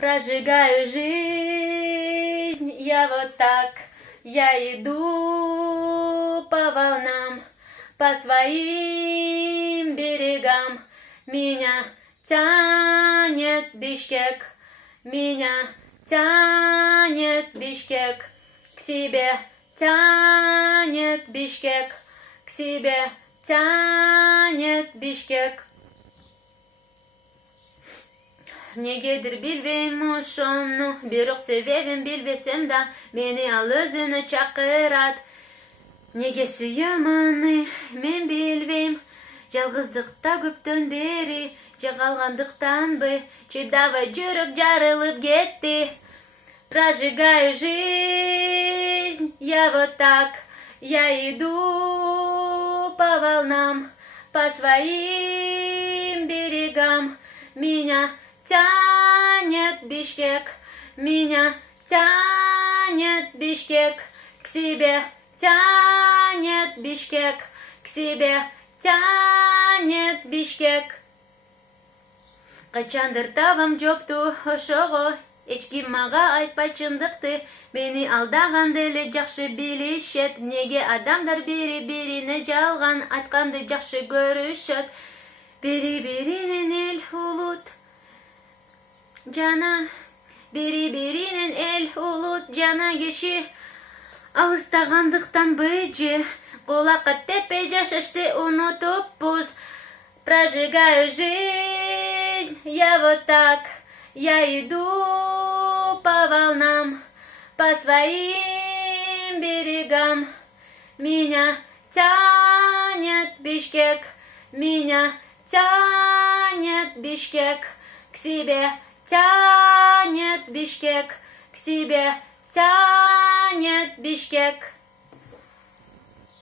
Прожигаю жизнь, я вот так, я иду по волнам, по своим берегам. Меня тянет Бишкек, меня тянет Бишкек, к себе тянет Бишкек, к себе тянет Бишкек. Negedir bilbeyim şonu, bir sebebim bilbesem de beni al özüne çakırat. Nege suyamany men bilbeyim, жалгыздыкта көптөн бери, жагалгандыктанбы, чыдабай жүрөк жарылып кетти. Прожигаю жизнь, я вот так, я иду по волнам, по своим берегам. Меня тянет Бишкек, меня тянет Бишкек, к себе тянет Бишкек, к себе тянет Бишкек. Качандыр табам жопту ошого, эчким мага айтпай чындыкты. Мени алдаган деле жакшы билишет, неге адамдар бири-бирине жалган айтканды жакшы көрүшөт. Бири-биринен эл улут жана, бири-биринен эл улут жана киши алыстагандыктан быжы, кулакка теппей жашашты унутуппуз. Прожигаю жизнь, я вот так, я иду по волнам, по своим берегам. Меня тянет Бишкек, меня тянет Бишкек, к себе тянет Бишкек, к себе тянет Бишкек.